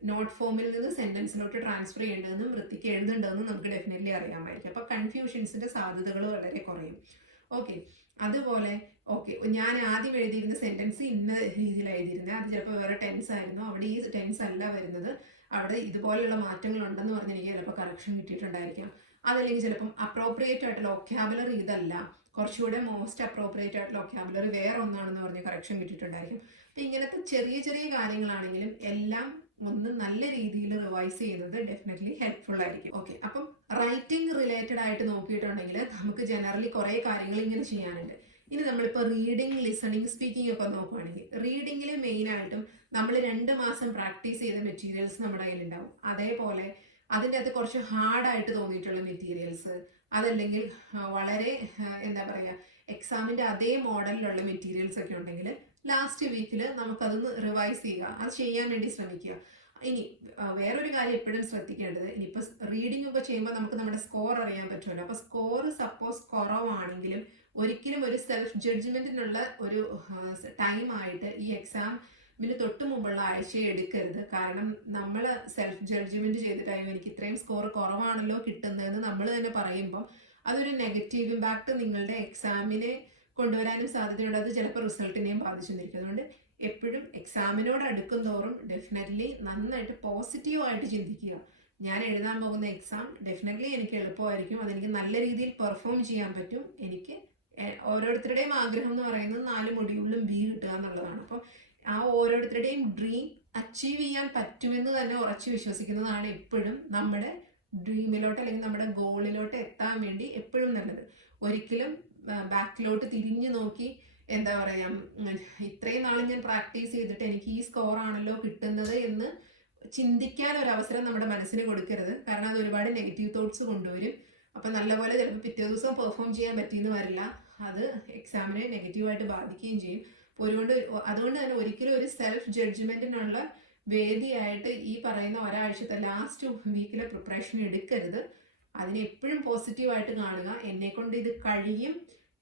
നോട്ട് ഫോമിൽ നിന്ന് സെന്റൻസിലോട്ട് ട്രാൻസ്ഫർ ചെയ്യേണ്ടതെന്നും വൃത്തിക്ക് എഴുതേണ്ടതെന്നും നമുക്ക് ഡെഫിനറ്റ്ലി അറിയാമായിരിക്കും. അപ്പോൾ കൺഫ്യൂഷൻസിന്റെ സാധ്യതകൾ വളരെ കുറയും. ഓക്കെ, അതുപോലെ ഞാൻ ആദ്യം എഴുതിയിരുന്ന സെന്റൻസ് ഇന്ന രീതിയിൽ എഴുതിയിരുന്നത്, അത് ചിലപ്പോൾ വേറെ ടെൻസ് ആയിരുന്നു, അവിടെ ഈ ടെൻസ് അല്ല വരുന്നത്, അവിടെ ഇതുപോലുള്ള മാറ്റങ്ങൾ ഉണ്ടെന്ന് പറഞ്ഞ് എനിക്ക് ചിലപ്പോൾ കറക്ഷൻ കിട്ടിയിട്ടുണ്ടായിരിക്കാം. അതല്ലെങ്കിൽ ചിലപ്പം അപ്രോപ്രിയേറ്റ് ആയിട്ടുള്ള ഒക്യാബുലറി ഇതല്ല, കുറച്ചുകൂടെ മോസ്റ്റ് അപ്രോപ്രിയേറ്റ് ആയിട്ടുള്ള ഒക്യാബുലറി വേറെ ഒന്നാണെന്ന് പറഞ്ഞ് കറക്ഷൻ കിട്ടിയിട്ടുണ്ടായിരിക്കും. അപ്പം ഇങ്ങനത്തെ ചെറിയ ചെറിയ കാര്യങ്ങളാണെങ്കിലും എല്ലാം ഒന്ന് നല്ല രീതിയിൽ റിവൈസ് ചെയ്യുന്നത് ഡെഫിനറ്റ്ലി ഹെൽപ്ഫുൾ ആയിരിക്കും. ഓക്കെ, അപ്പം റൈറ്റിംഗ് റിലേറ്റഡ് ആയിട്ട് നോക്കിയിട്ടുണ്ടെങ്കിൽ നമുക്ക് ജനറലി കുറേ കാര്യങ്ങൾ ഇങ്ങനെ ചെയ്യാനുണ്ട്. ഇനി നമ്മളിപ്പോൾ റീഡിങ്, ലിസണിങ്, സ്പീക്കിംഗ് ഒക്കെ നോക്കുകയാണെങ്കിൽ റീഡിങ്ങിൽ മെയിനായിട്ടും നമ്മൾ 2 മാസം പ്രാക്ടീസ് ചെയ്ത മെറ്റീരിയൽസ് നമ്മുടെ കയ്യിലുണ്ടാവും. അതേപോലെ അതിൻ്റെ അകത്ത് കുറച്ച് ഹാർഡായിട്ട് തോന്നിയിട്ടുള്ള മെറ്റീരിയൽസ്, അതല്ലെങ്കിൽ വളരെ എന്താ പറയുക എക്സാമിൻ്റെ അതേ മോഡലിലുള്ള മെറ്റീരിയൽസ് ഒക്കെ ഉണ്ടെങ്കിൽ ലാസ്റ്റ് വീക്കിൽ നമുക്കതൊന്ന് റിവൈസ് ചെയ്യുക. അത് ചെയ്യാൻ വേണ്ടി ശ്രമിക്കുക. ഇനി വേറൊരു കാര്യം എപ്പോഴും ശ്രദ്ധിക്കേണ്ടത്, ഇനിയിപ്പോൾ റീഡിംഗ് ഒക്കെ ചെയ്യുമ്പോൾ നമുക്ക് നമ്മുടെ സ്കോർ അറിയാൻ പറ്റുമല്ലോ. അപ്പോൾ സ്കോർ സപ്പോസ് കുറവാണെങ്കിലും ഒരിക്കലും ഒരു സെൽഫ് ജഡ്ജ്മെന്റിനുള്ള ഒരു ടൈമായിട്ട് ഈ എക്സാമിന് തൊട്ട് മുമ്പുള്ള ആഴ്ചയെ എടുക്കരുത്. കാരണം നമ്മൾ സെൽഫ് ജഡ്ജ്മെന്റ് ചെയ്തിട്ടായും എനിക്ക് ഇത്രയും സ്കോർ കുറവാണല്ലോ കിട്ടുന്നതെന്ന് നമ്മൾ തന്നെ പറയുമ്പോൾ അതൊരു നെഗറ്റീവ് ഇമ്പാക്ട് നിങ്ങളുടെ എക്സാമിനെ കൊണ്ടുവരാനും സാധ്യതയുണ്ട്. അത് ചിലപ്പോൾ റിസൾട്ടിനെയും ബാധിച്ചെന്നിരിക്കും. അതുകൊണ്ട് എപ്പോഴും എക്സാമിനോട് അടുക്കും തോറും ഡെഫിനറ്റ്ലി നന്നായിട്ട് പോസിറ്റീവായിട്ട് ചിന്തിക്കുക. ഞാൻ എഴുതാൻ പോകുന്ന എക്സാം ഡെഫിനറ്റ്ലി എനിക്ക് എളുപ്പമായിരിക്കും, അതെനിക്ക് നല്ല രീതിയിൽ പെർഫോം ചെയ്യാൻ പറ്റും. എനിക്ക് ഓരോരുത്തരുടെയും ആഗ്രഹം എന്ന് പറയുന്നത് 4 മൊഡ്യൂളിലും ബി കിട്ടുക എന്നുള്ളതാണ്. അപ്പോൾ ആ ഓരോരുത്തരുടെയും ഡ്രീം അച്ചീവ് ചെയ്യാൻ പറ്റുമെന്ന് തന്നെ ഉറച്ചു വിശ്വസിക്കുന്നതാണ് എപ്പോഴും നമ്മുടെ ഡ്രീമിലോട്ട് അല്ലെങ്കിൽ നമ്മുടെ ഗോളിലോട്ട് എത്താൻ വേണ്ടി എപ്പോഴും നല്ലത്. ഒരിക്കലും ബാക്കിലോട്ട് തിരിഞ്ഞു നോക്കി എന്താ പറയാ ഇത്രയും നാളും ഞാൻ പ്രാക്ടീസ് ചെയ്തിട്ട് എനിക്ക് ഈ സ്കോർ ആണല്ലോ കിട്ടുന്നത് എന്ന് ചിന്തിക്കാൻ ഒരു അവസരം നമ്മുടെ മനസ്സിന് കൊടുക്കരുത്. കാരണം അത് ഒരുപാട് നെഗറ്റീവ് തോട്ട്സ് കൊണ്ടുവരും. അപ്പം നല്ലപോലെ ചിലപ്പോൾ പിറ്റേ ദിവസം പെർഫോം ചെയ്യാൻ പറ്റിയെന്ന് വരില്ല, അത് എക്സാമിനെ നെഗറ്റീവായിട്ട് ബാധിക്കുകയും ചെയ്യും. അതുകൊണ്ട് തന്നെ ഒരിക്കലും ഒരു സെൽഫ് ജഡ്ജ്മെന്റിനുള്ള വേദിയായിട്ട് ഈ പറയുന്ന ഒരാഴ്ചത്തെ ലാസ്റ്റ് വീക്കിലെ പ്രിപ്പറേഷൻ എടുക്കരുത്. അതിനെ എപ്പോഴും പോസിറ്റീവായിട്ട് കാണുക. എന്നെ കൊണ്ട് ഇത് കഴിയും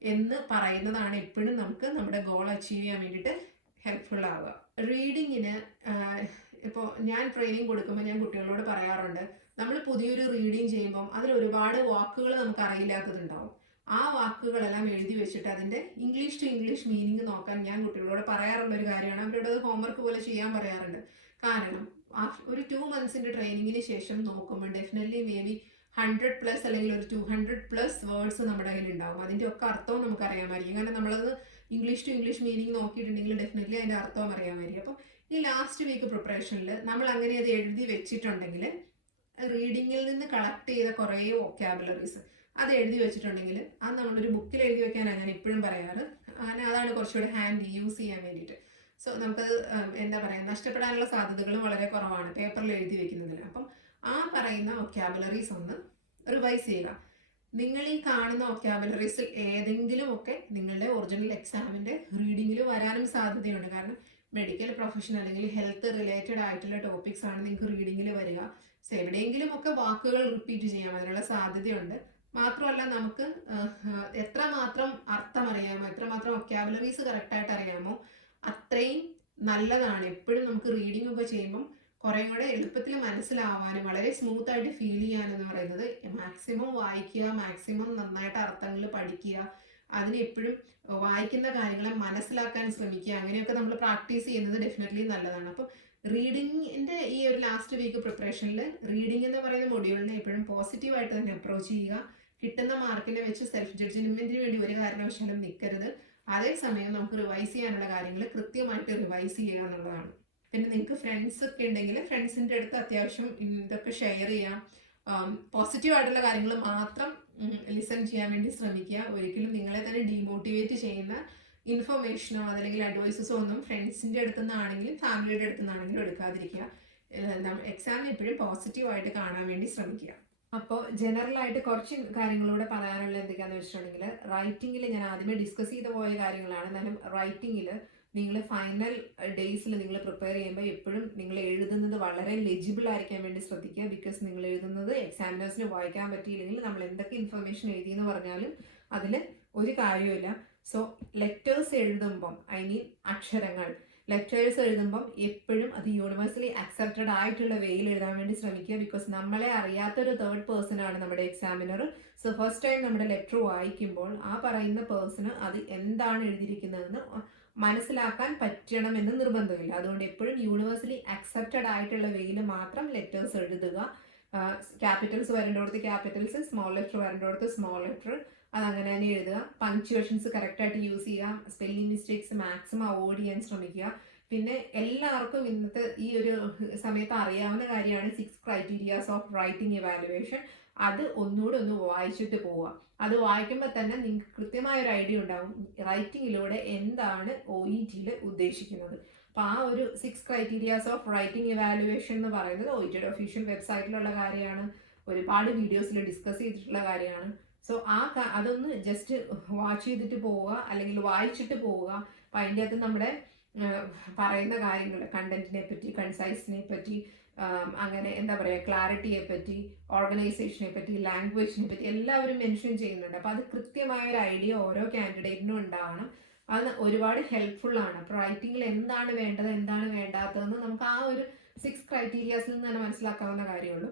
എന്ന് പറയുന്നതാണ് എപ്പോഴും നമുക്ക് നമ്മുടെ ഗോൾ അച്ചീവ് ചെയ്യാൻ വേണ്ടിയിട്ട് ഹെൽപ്ഫുൾ ആവുക. റീഡിങ്ങിന് ഇപ്പോൾ ഞാൻ ട്രെയിനിങ് കൊടുക്കുമ്പോൾ ഞാൻ കുട്ടികളോട് പറയാറുണ്ട്, നമ്മൾ പുതിയൊരു റീഡിങ് ചെയ്യുമ്പം അതിൽ ഒരുപാട് വാക്കുകൾ നമുക്ക് അറിയില്ലാത്തതുണ്ടാവും. ആ വാക്കുകളെല്ലാം എഴുതി വെച്ചിട്ട് അതിൻ്റെ ഇംഗ്ലീഷ് ടു ഇംഗ്ലീഷ് മീനിങ് നോക്കാൻ ഞാൻ കുട്ടികളോട് പറയാറുള്ള ഒരു കാര്യമാണ്. അവരോട് ഹോംവർക്ക് പോലെ ചെയ്യാൻ പറയാറുണ്ട്. കാരണം ഒരു 2 മന്ത്സിന്റെ ട്രെയിനിങ്ങിന് ശേഷം നോക്കുമ്പോൾ ഡെഫിനറ്റ്ലി മേ ബി 100+ അല്ലെങ്കിൽ ഒരു 200+ വേർഡ്സ് നമ്മുടെ കയ്യിൽ ഉണ്ടാവും. അതിന്റെ ഒക്കെ അർത്ഥവും നമുക്ക് അറിയാമായിരിക്കും. കാരണം നമ്മളത് ഇംഗ്ലീഷ് ടു ഇംഗ്ലീഷ് മീനിങ് നോക്കിയിട്ടുണ്ടെങ്കിൽ ഡെഫിനറ്റ്ലി അതിന്റെ അർത്ഥവും അറിയാമായിരിക്കും. അപ്പം ഈ ലാസ്റ്റ് വീക്ക് പ്രിപ്പറേഷനിൽ നമ്മൾ അങ്ങനെ അത് എഴുതി വെച്ചിട്ടുണ്ടെങ്കിൽ റീഡിങ്ങിൽ നിന്ന് കളക്ട് ചെയ്ത കുറേ വൊക്കാബുലറീസ് അത് എഴുതി വെച്ചിട്ടുണ്ടെങ്കിൽ അത് നമ്മളൊരു ബുക്കിൽ എഴുതി വെക്കാനാണ് ഞാൻ എപ്പോഴും പറയാറ്. അങ്ങനെ അതാണ് കുറച്ചുകൂടെ ഹാൻഡ് യൂസ് ചെയ്യാൻ വേണ്ടിയിട്ട്. സോ നമുക്കത് എന്താ പറയുക, നഷ്ടപ്പെടാനുള്ള സാധ്യതകളും വളരെ കുറവാണ് പേപ്പറിൽ എഴുതി വെക്കുന്നതിൽ. അപ്പം ആ പറയുന്ന വൊക്കാബുലറീസ് ഒന്ന് റിവൈസ് ചെയ്യുക. നിങ്ങൾ ഈ കാണുന്ന വൊക്കാബുലറീസിൽ ഏതെങ്കിലും ഒക്കെ നിങ്ങളുടെ ഒറിജിനൽ എക്സാമിന്റെ റീഡിങ്ങിൽ വരാനും സാധ്യതയുണ്ട്. കാരണം മെഡിക്കൽ പ്രൊഫഷൻ അല്ലെങ്കിൽ ഹെൽത്ത് റിലേറ്റഡ് ആയിട്ടുള്ള ടോപ്പിക്സ് ആണ് നിങ്ങൾക്ക് റീഡിങ്ങിൽ വരിക. സോ എവിടെയെങ്കിലും ഒക്കെ വാക്കുകൾ റിപ്പീറ്റ് ചെയ്യാം, അതിനുള്ള സാധ്യതയുണ്ട്. മാത്രമല്ല നമുക്ക് എത്രമാത്രം അർത്ഥം അറിയാമോ, എത്രമാത്രം വൊക്കാബുലറീസ് കറക്റ്റായിട്ട് അറിയാമോ അത്രയും നല്ലതാണ്. എപ്പോഴും നമുക്ക് റീഡിംഗ് ഒക്കെ ചെയ്യുമ്പം കുറേ കൂടെ എളുപ്പത്തിൽ മനസ്സിലാവാനും വളരെ സ്മൂത്ത് ആയിട്ട് ഫീൽ ചെയ്യാനെന്ന് പറയുന്നത് മാക്സിമം വായിക്കുക, മാക്സിമം നന്നായിട്ട് അർത്ഥങ്ങൾ പഠിക്കുക, അതിന് എപ്പോഴും വായിക്കുന്ന കാര്യങ്ങളെ മനസ്സിലാക്കാൻ ശ്രമിക്കുക. അങ്ങനെയൊക്കെ നമ്മൾ പ്രാക്ടീസ് ചെയ്യുന്നത് ഡെഫിനറ്റ്ലി നല്ലതാണ്. അപ്പം റീഡിങ്ങിന്റെ ഈ ഒരു ലാസ്റ്റ് വീക്ക് പ്രിപ്പറേഷനിൽ റീഡിംഗ് എന്ന് പറയുന്ന മൊഡ്യൂളിനെ എപ്പോഴും പോസിറ്റീവായിട്ട് തന്നെ അപ്രോച്ച് ചെയ്യുക. കിട്ടുന്ന മാർക്കിനെ വെച്ച് സെൽഫ് ജഡ്ജ്മെന്റിന് വേണ്ടി ഒരു കാരണവശാലും നിൽക്കരുത്. അതേസമയം നമുക്ക് റിവൈസ് ചെയ്യാനുള്ള കാര്യങ്ങൾ കൃത്യമായിട്ട് റിവൈസ് ചെയ്യുക എന്നുള്ളതാണ്. പിന്നെ നിങ്ങൾക്ക് ഫ്രണ്ട്സ് ഒക്കെ ഉണ്ടെങ്കിൽ ഫ്രണ്ട്സിൻ്റെ അടുത്ത് അത്യാവശ്യം ഇതൊക്കെ ഷെയർ ചെയ്യാം. പോസിറ്റീവ് ആയിട്ടുള്ള കാര്യങ്ങൾ മാത്രം ലിസൺ ചെയ്യാൻ വേണ്ടി ശ്രമിക്കുക. ഒരിക്കലും നിങ്ങളെ തന്നെ ഡീമോട്ടിവേറ്റ് ചെയ്യുന്ന ഇൻഫർമേഷനോ അതല്ലെങ്കിൽ അഡ്വൈസസോ ഒന്നും ഫ്രണ്ട്സിൻ്റെ അടുത്തു നിന്നാണെങ്കിലും ഫാമിലിയുടെ അടുത്തു നിന്നാണെങ്കിലും എടുക്കാതിരിക്കുക. എക്സാമിന് എപ്പോഴും പോസിറ്റീവായിട്ട് കാണാൻ വേണ്ടി ശ്രമിക്കുക. അപ്പോൾ ജനറലായിട്ട് കുറച്ച് കാര്യങ്ങളൂടെ പറയാനുള്ള എന്തൊക്കെയാണെന്ന് വെച്ചിട്ടുണ്ടെങ്കിൽ, റൈറ്റിങ്ങിൽ ഞാൻ ആദ്യമേ ഡിസ്കസ് ചെയ്ത് പോയ കാര്യങ്ങളാണ്. എന്നാലും റൈറ്റിങ്ങിൽ നിങ്ങൾ ഫൈനൽ ഡേയ്സിൽ നിങ്ങൾ പ്രിപ്പയർ ചെയ്യുമ്പോൾ എപ്പോഴും നിങ്ങൾ എഴുതുന്നത് വളരെ ലെജിബിൾ ആയിരിക്കാൻ വേണ്ടി ശ്രദ്ധിക്കുക. ബിക്കോസ് നിങ്ങൾ എഴുതുന്നത് എക്സാമിനേഴ്സിന് വായിക്കാൻ പറ്റിയില്ലെങ്കിൽ നമ്മൾ എന്തൊക്കെ ഇൻഫർമേഷൻ എഴുതിയെന്ന് പറഞ്ഞാലും അതിൽ ഒരു കാര്യമില്ല. സോ ലെറ്റേഴ്സ് എഴുതുമ്പം അക്ഷരങ്ങൾ ലെറ്റേഴ്സ് എഴുതുമ്പം എപ്പോഴും അത് യൂണിവേഴ്സലി അക്സെപ്റ്റഡ് ആയിട്ടുള്ള വേയിൽ എഴുതാൻ വേണ്ടി ശ്രമിക്കുക. ബിക്കോസ് നമ്മളെ അറിയാത്തൊരു തേർഡ് പേഴ്സൺ ആണ് നമ്മുടെ എക്സാമിനർ. സോ ഫസ്റ്റ് ടൈം നമ്മുടെ ലെറ്റർ വായിക്കുമ്പോൾ ആ പറയുന്ന പേഴ്സണ് അത് എന്താണ് എഴുതിയിരിക്കുന്നതെന്ന് മനസ്സിലാക്കാൻ പറ്റണമെന്ന് നിർബന്ധമില്ല. അതുകൊണ്ട് എപ്പോഴും യൂണിവേഴ്സലി അക്സെപ്റ്റഡ് ആയിട്ടുള്ള വേയിൽ മാത്രം ലെറ്റേഴ്സ് എഴുതുക. ക്യാപിറ്റൽസ് വരേണ്ടടുത്ത് ക്യാപിറ്റൽസ്, സ്മോൾ ലെറ്റർ വരേണ്ടടുത്ത് സ്മോൾ ലെറ്റർ, അതങ്ങനെ തന്നെ എഴുതുക. പങ്ക്ച്വേഷൻസ് കറക്റ്റായിട്ട് യൂസ് ചെയ്യുക. സ്പെല്ലിംഗ് മിസ്റ്റേക്സ് മാക്സിമം അവോയ്ഡ് ചെയ്യാൻ ശ്രമിക്കുക. പിന്നെ എല്ലാവർക്കും ഇന്നത്തെ ഈ ഒരു സമയത്ത് അറിയാവുന്ന കാര്യമാണ് 6 ക്രൈറ്റീരിയാസ് ഓഫ് റൈറ്റിംഗ് ഇവാലുവേഷൻ. അത് ഒന്നുകൂടെ ഒന്ന് വായിച്ചിട്ട് പോവുക. അത് വായിക്കുമ്പോൾ തന്നെ നിങ്ങൾക്ക് കൃത്യമായ ഒരു ഐഡിയ ഉണ്ടാവും റൈറ്റിങ്ങിലൂടെ എന്താണ് OET ഉദ്ദേശിക്കുന്നത്. അപ്പോൾ ആ ഒരു 6 ക്രൈറ്റീരിയാസ് ഓഫ് റൈറ്റിംഗ് ഇവാലുവേഷൻ എന്ന് പറയുന്നത് OETയുടെ ഒഫീഷ്യൽ വെബ്സൈറ്റിലുള്ള കാര്യമാണ്. ഒരുപാട് വീഡിയോസിൽ ഡിസ്കസ് ചെയ്തിട്ടുള്ള കാര്യമാണ്. സോ അതൊന്ന് ജസ്റ്റ് വാച്ച് ചെയ്തിട്ട് പോവുക അല്ലെങ്കിൽ വായിച്ചിട്ട് പോവുക. അപ്പം അതിൻ്റെ അകത്ത് നമ്മുടെ പറയുന്ന കാര്യങ്ങൾ കണ്ടന്റിനെ പറ്റി, കൺസൈസിനെ പറ്റി, അങ്ങനെ എന്താ പറയുക, ക്ലാരിറ്റിയെ പറ്റി, ഓർഗനൈസേഷനെ പറ്റി, ലാംഗ്വേജിനെ പറ്റി എല്ലാവരും മെൻഷൻ ചെയ്യുന്നുണ്ട്. അപ്പോൾ അത് കൃത്യമായ ഒരു ഐഡിയ ഓരോ കാൻഡിഡേറ്റിനും ഉണ്ടാവണം. അത് ഒരുപാട് ഹെൽപ്ഫുൾ ആണ്. അപ്പോൾ റൈറ്റിങ്ങിൽ എന്താണ് വേണ്ടത് എന്താണ് വേണ്ടാത്തതെന്ന് നമുക്ക് ആ ഒരു 6 ക്രൈറ്റീരിയാസിൽ നിന്ന് തന്നെ മനസ്സിലാക്കാവുന്ന കാര്യമുള്ളൂ.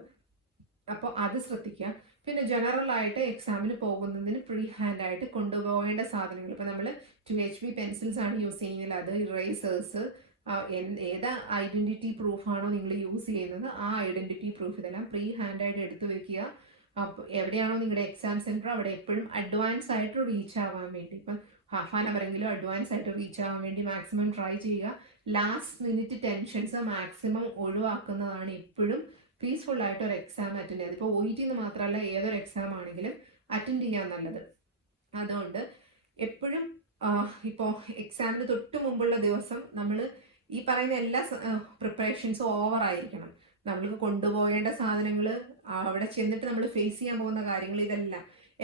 അപ്പോൾ അത് ശ്രദ്ധിക്കുക. പിന്നെ ജനറൽ ആയിട്ട് എക്സാമിന് പോകുന്നതിന് ഫ്രീ ഹാൻഡ് ആയിട്ട് കൊണ്ടുപോകേണ്ട സാധനങ്ങൾ, ഇപ്പോൾ നമ്മൾ 2HB പെൻസിൽസ് ആണ് യൂസ് ചെയ്യുന്നത്, അത് ഇറേസേഴ്സ്, ഏതാ ഐഡന്റിറ്റി പ്രൂഫാണോ നിങ്ങൾ യൂസ് ചെയ്യുന്നത് ആ ഐഡന്റിറ്റി പ്രൂഫ് ഇതെല്ലാം ഫ്രീ ഹാൻഡ് ആയിട്ട് എടുത്തു വെക്കുക. അപ്പോൾ എവിടെയാണോ നിങ്ങളുടെ എക്സാം സെൻറ്റർ അവിടെ എപ്പോഴും അഡ്വാൻസ് ആയിട്ട് റീച്ച് ആവാൻ വേണ്ടി, ഇപ്പം ഹാഫ് ആൻ അവറെങ്കിലും അഡ്വാൻസ് ആയിട്ട് റീച്ച് ആവാൻ വേണ്ടി മാക്സിമം ട്രൈ ചെയ്യുക. ലാസ്റ്റ് മിനിറ്റ് ടെൻഷൻസ് മാക്സിമം ഒഴിവാക്കുന്നതാണ് എപ്പോഴും പീസ്ഫുൾ ആയിട്ട് ഒരു എക്സാം അറ്റൻഡ് ചെയ്യുന്നത്. ഇപ്പോൾ OET എന്ന് മാത്രമല്ല ഏതൊരു എക്സാം ആണെങ്കിലും അറ്റൻഡ് ചെയ്യാൻ നല്ലത്. അതുകൊണ്ട് എപ്പോഴും ഇപ്പോൾ എക്സാമിന് തൊട്ട് മുമ്പുള്ള ദിവസം നമ്മൾ ഈ പറയുന്ന എല്ലാ പ്രിപ്പറേഷൻസും ഓവർ ആയിരിക്കണം. നമ്മൾക്ക് കൊണ്ടുപോകേണ്ട സാധനങ്ങൾ, അവിടെ ചെന്നിട്ട് നമ്മൾ ഫേസ് ചെയ്യാൻ പോകുന്ന കാര്യങ്ങൾ,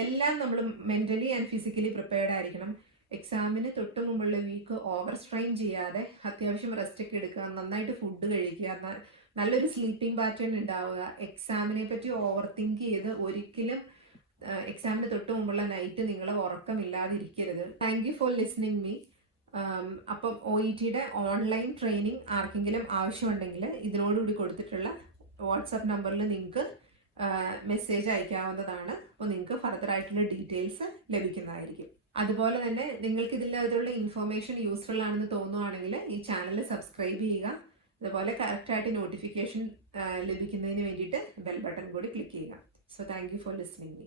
എല്ലാം നമ്മൾ മെൻ്റലി ആൻഡ് ഫിസിക്കലി പ്രിപ്പയർഡ് ആയിരിക്കണം. എക്സാമിന് തൊട്ട് മുമ്പുള്ള വീക്ക് ഓവർ സ്ട്രെയിൻ ചെയ്യാതെ അത്യാവശ്യം റെസ്റ്റ് ഒക്കെ എടുക്കുക, നന്നായിട്ട് ഫുഡ് കഴിക്കുക, നല്ലൊരു സ്ലീപ്പിംഗ് പാറ്റേൺ ഉണ്ടാവുക. എക്സാമിനെ പറ്റി ഓവർ തിങ്ക് ചെയ്ത് ഒരിക്കലും എക്സാമിന് തൊട്ട് മുമ്പുള്ള നൈറ്റ് നിങ്ങൾ ഉറക്കമില്ലാതിരിക്കരുത്. Thank you for listening me. അപ്പം OETയുടെ ഓൺലൈൻ ട്രെയിനിങ് ആർക്കെങ്കിലും ആവശ്യമുണ്ടെങ്കിൽ ഇതിനോടുകൂടി കൊടുത്തിട്ടുള്ള വാട്സാപ്പ് നമ്പറിൽ നിങ്ങൾക്ക് മെസ്സേജ് അയക്കാവുന്നതാണ്. അപ്പോൾ നിങ്ങൾക്ക് ഫർദർ ആയിട്ടുള്ള ഡീറ്റെയിൽസ് ലഭിക്കുന്നതായിരിക്കും. അതുപോലെ തന്നെ നിങ്ങൾക്ക് ഇതിലുള്ള ഇൻഫർമേഷൻ യൂസ്ഫുൾ ആണെന്ന് തോന്നുവാണെങ്കിൽ ഈ ചാനൽ സബ്സ്ക്രൈബ് ചെയ്യുക. അതുപോലെ കറക്റ്റായിട്ട് നോട്ടിഫിക്കേഷൻ ലഭിക്കുന്നതിന് വേണ്ടിയിട്ട് ബെൽ ബട്ടൺ കൂടി ക്ലിക്ക് ചെയ്യുക. So thank you for listening me.